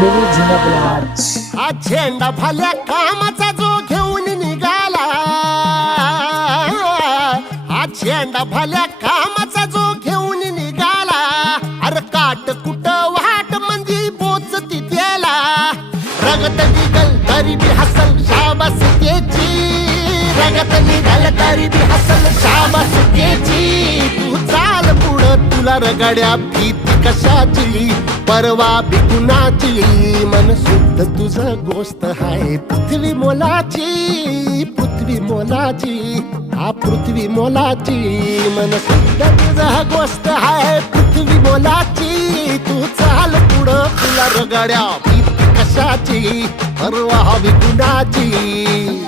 Baby जुन्या blood हा झेंडा भल्या कामाचा जो घेऊन निघाला, हा झेंडा भल्या कामाचा जो घेऊन निघाला, अरे काट कुट वाट मंदी पोचती त्याला, रगत निघल तरी बी हसल शाबास त्याची, रगत निघल तरी बी हसल शाबास त्याची, तू चाल पुढं तुला रगड्या भीती कशाची, परवा बी कुणाची, मन शुद्ध तुझं गोष्ट हाय पृथ्वी मोलाची, पृथ्वी मोलाची, हा पृथ्वी मोलाची, मन शुद्ध तुझं गोष्ट हाय पृथ्वी मोलाची, तू चाल पुढं तुला रगड्या भीती कशाची, परवा बी कुणाची.